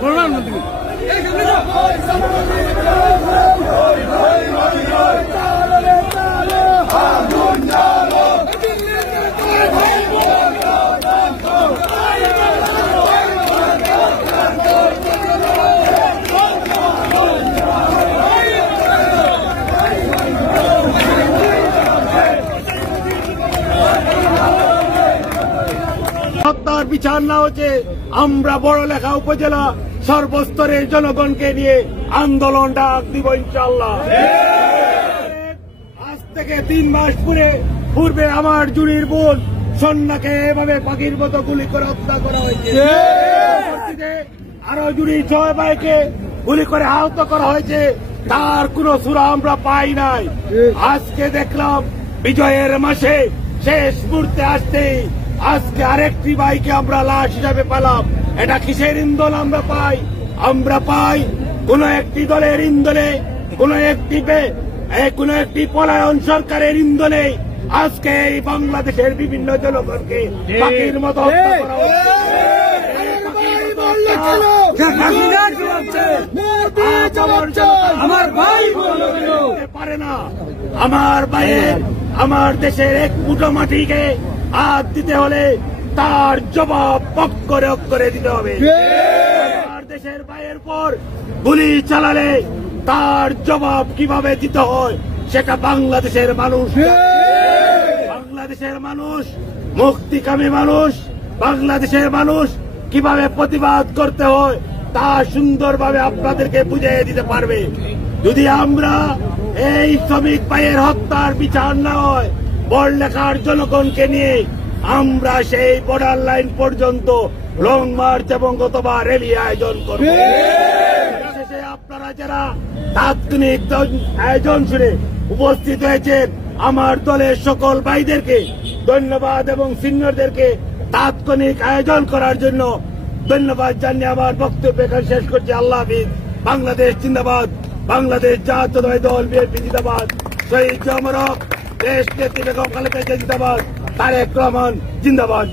প্রধানমন্ত্রী হত্যার বিচার না হচ্ছে আমরা বড়লেখা উপজেলা সর্বস্তরের জনগণকে নিয়ে আন্দোলন ডাক দিব ইনশাআল্লাহ। আজ থেকে 3 মাস পূর্বে আমার জুরির বোন সন্নাকে এভাবে পাখির মতো গুলি করে হত্যা করা হয়েছে। আরো জুরির 6 ভাইকে গুলি করে আহত করা হয়েছে, তার কোনো সূরা আমরা পাই নাই। আজকে দেখলাম বিজয়ের মাসে শেষ মুহূর্তে আসতেই আজকে আরেকটি ভাইকে আমরা লাশ হিসাবে পেলাম। এটা কিসের ইন্ধন আমরা পাই কোন একটি দলের ইন্ধনে, কোন একটি পলায়ন সরকারের ইন্ধনে আজকে এই বাংলাদেশের বিভিন্ন জনগণকে পাখির মতো হত্যা করা হচ্ছে। আমার ভাই পারে না, আমার ভাইয়ের, আমার দেশের এক মুঠো মাটিকে হাত দিতে হলে তার জবাব অক্ষরে অক্ষরে দিতে হবে। আমার দেশের ভাইয়ের পর গুলি চালালে তার জবাব কিভাবে দিতে হয় সেটা বাংলাদেশের মানুষ, মুক্তিকামী মানুষ, বাংলাদেশের মানুষ কিভাবে প্রতিবাদ করতে হয় তা সুন্দরভাবে আপনাদেরকে বুঝিয়ে দিতে পারবে। যদি আমরা এই শ্রমিক ভাইয়ের হত্যার বিচার না হয়, বড়লেখার জনগণকে নিয়ে আমরা সেই বর্ডার লাইন পর্যন্ত লং মার্চ এবং অথবা র্যালি আয়োজন করব। শেষে আপনারা যারা তাৎক্ষণিক আয়োজন শুনে উপস্থিত হয়েছেন, আমার দলের সকল ভাইদেরকে ধন্যবাদ এবং সিনিয়রদেরকে তাৎক্ষণিক আয়োজন করার জন্য ধন্যবাদ জানিয়ে আমার বক্তব্য এখানে শেষ করছি। আল্লাহ হাফিজ। বাংলাদেশ জিন্দাবাদ, বাংলাদেশ জাতীয়তাবাদী দল বিএনপি জিন্দাবাদ, শহীদ জমরক দেশ নেত্রী বেগম খালেদা জিন্দাবাদ, তারেক রহমান জিন্দাবাদ।